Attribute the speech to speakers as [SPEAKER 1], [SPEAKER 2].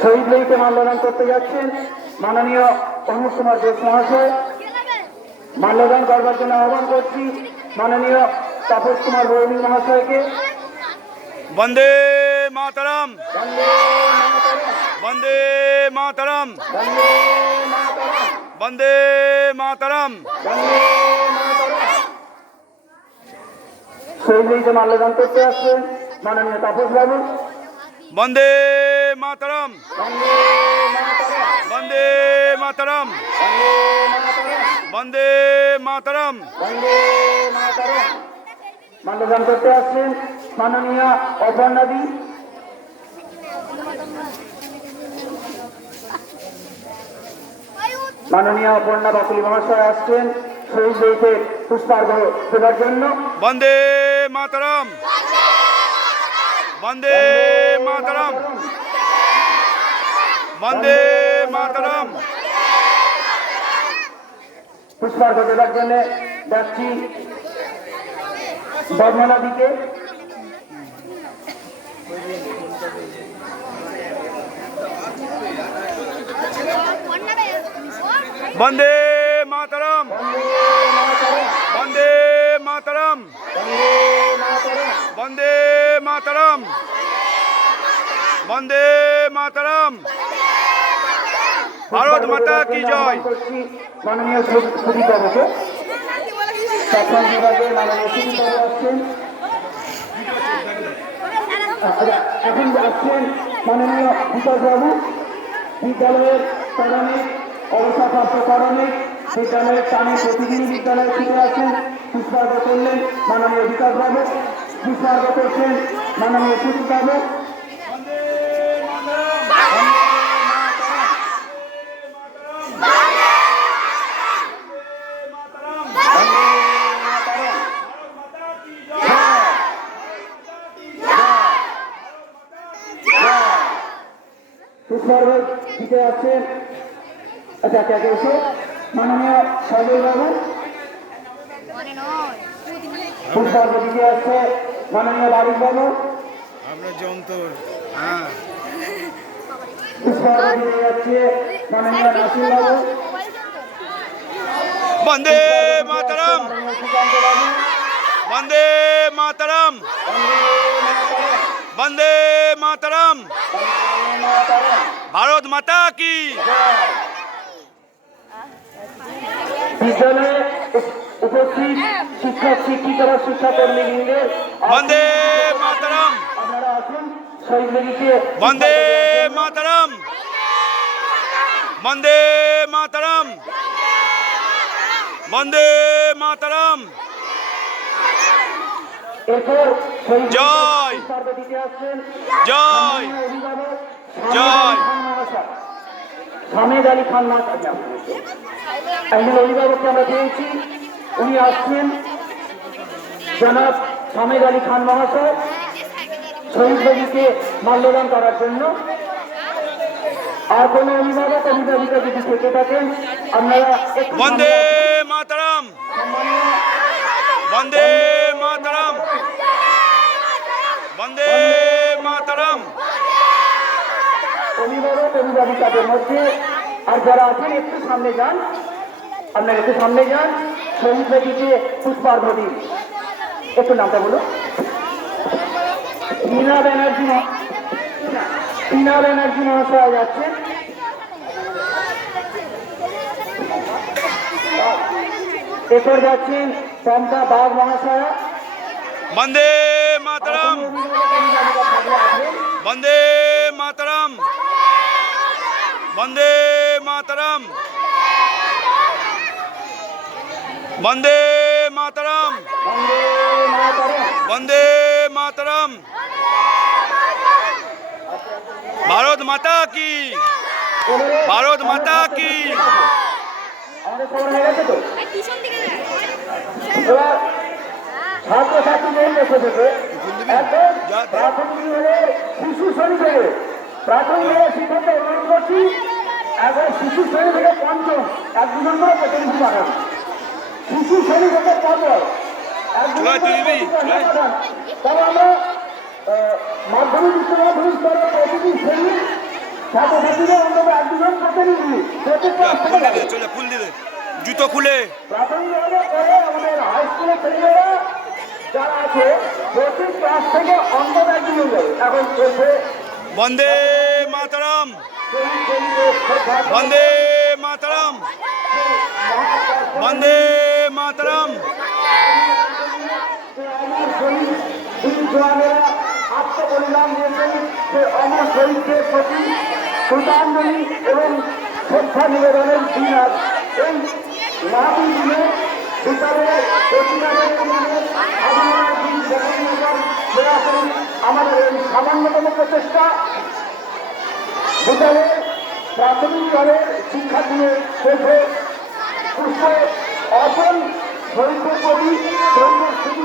[SPEAKER 1] শহীদ লেইতে মাল্যদান করতে যাচ্ছেন মাননীয় অনুপ কুমার দেশ মহাশয়। মাল্যদান করবার জন্য আহ্বান করছি মাননীয় তাপস কুমার ভৌমিক মহাশয়কে।
[SPEAKER 2] বন্দে মাতরম।
[SPEAKER 1] বন্দে মাতরম,
[SPEAKER 2] বন্দে মাতরম।
[SPEAKER 1] শহীদ লেইতে মাল্যদান করতে আসছেন মাননীয় তাপস বাবু।
[SPEAKER 2] বন্দে মাতরম।
[SPEAKER 1] বন্দে মাতরম,
[SPEAKER 2] বন্দে মাতরম।
[SPEAKER 1] মাল্যদান করতে আসছেন মাননীয় অপর্ণাদি মাননীয় অপর্ণা বাকুলি মহাশয় আসছেন শহীদ বইতে পুষ্পার্ঘ দেওয়ার জন্য।
[SPEAKER 2] বন্দে মাতরম। বন্দে মাতরম। বন্দে মাতরম
[SPEAKER 1] পুষ্পার্ঘ দেওয়ার জন্য যাচ্ছি বর্ণনা দিকে
[SPEAKER 2] বন্দে মাতরম
[SPEAKER 1] বন্দে মাতরম,
[SPEAKER 2] বন্দে মাতরম
[SPEAKER 1] বন্দে মাতরম।
[SPEAKER 2] ভারত মাতা কি জয়
[SPEAKER 1] মাননীয় সুদীপ বাবুকে শাসন বিভাগে মাননীয় সুদীপ আসছেন এখন আসছেন মাননীয় বিকাশ বাবু বিদ্যালয়ের কারণে অবসরপ্রাপ্ত কারণে বিদ্যালয়ের টানে প্রতিদিন বিদ্যালয়ে ফিরে আসেন পুষ্পার্ঘ করলেন মাননীয় বিকাশ বাবু পুষ্পার্ঘ করছেন মাননীয় দিতে আসছেন আচ্ছা কে কে এসে মাননীয় সজয় বাবু। পুষ্পার্ঘ দিতে আসছে মাননীয় বারিক বাবু।
[SPEAKER 2] আমরা যন্তর হ্যাঁ।
[SPEAKER 1] দিতে মাননীয় নাসিম বাবু।
[SPEAKER 2] বন্দে মাতরম। বন্দে মাতরম। বন্দে মাতরম। মাতা কি?
[SPEAKER 1] বিদ্যালয়ে উপস্থিত শিক্ষক শিক্ষিকারা শিক্ষাকর্মী বৃন্দের
[SPEAKER 2] বন্দে মাতরম।
[SPEAKER 1] আপনারা আসুন শহীদ
[SPEAKER 2] বন্দে মাতরম। বন্দে মাতরম। বন্দে মাতরম। জয়। জয়। জয়।
[SPEAKER 1] হামেদ আলী খান মহাশয় একজন অভিভাবককে আমরা পেয়েছি। উনি আসছেন। জনাব হামেদ আলী খান মহাশয় শহীদ বেদিকে মাল্যদান করার জন্য। আর কোনো অভিভাবক অভিভাবিকা যদি থেকে থাকেন আপনারা
[SPEAKER 2] বন্দে মাতরম বন্দে মাতরম
[SPEAKER 1] অভিভাবিকাদের মধ্যে, আর যারা আছেন একটু সামনে যান। আপনারা একটু সামনে যান। শহীদ বেদিকে পুষ্পার্ঘ একটু নামটা ব্যানার্জি ব্যানার্জি মহাশয় যাচ্ছেন এরপর যাচ্ছেন পম্পা বাঘ মহাশয়া।
[SPEAKER 2] বন্দে মাতরম। বন্দে মাতরম। বন্দে মাতরম। বন্দে মাতরম।
[SPEAKER 1] বন্দে মাতরম।
[SPEAKER 2] ভারত মাতা কি? ভারত মাতা কি?
[SPEAKER 1] ছাত্রছাত্রীদের বসে থেকে একদম প্রাথমিক শিশু প্রাথমিক অনুরোধ করছি একবার শিশু শ্রেণি থেকে পঞ্চম এক দুজন করে প্রতিনিধি পাঠান শিশু শ্রেণি থেকে পঞ্চম এক দুজন করে তবে আমরা মাধ্যমিক উচ্চ মাধ্যমিক প্রতিটি শ্রেণি ছাত্রছাত্রীদের অন্তত এক প্রতিনিধি
[SPEAKER 2] জুতো খুলে।
[SPEAKER 1] প্রাথমিক লেভেলে পরে আমাদের হাই স্কুলের ছেলেমেয়েরা যারা আছে প্রতি ক্লাস থেকে অন্তত এক দুজন যাবে। এখন
[SPEAKER 2] বন্দে মাতারাম। বন্দে মাতারাম। বন্দে মাতারাম।
[SPEAKER 1] আত্মবলিদান দিয়েছেন সে অমর শহীদদের প্রতি শ্রদ্ধাঞ্জলি এবং শ্রদ্ধা নিবেদনের দিন আজ এই মহাবীর দিনে প্রয়াসের আমাদের এই সামান্যতম প্রচেষ্টা বিদ্যালয়ে প্রাথমিক স্তরের শিক্ষা দিয়ে শেষে সুস্থ অর্পণ শহীদদের কবি শহীদের স্মৃতি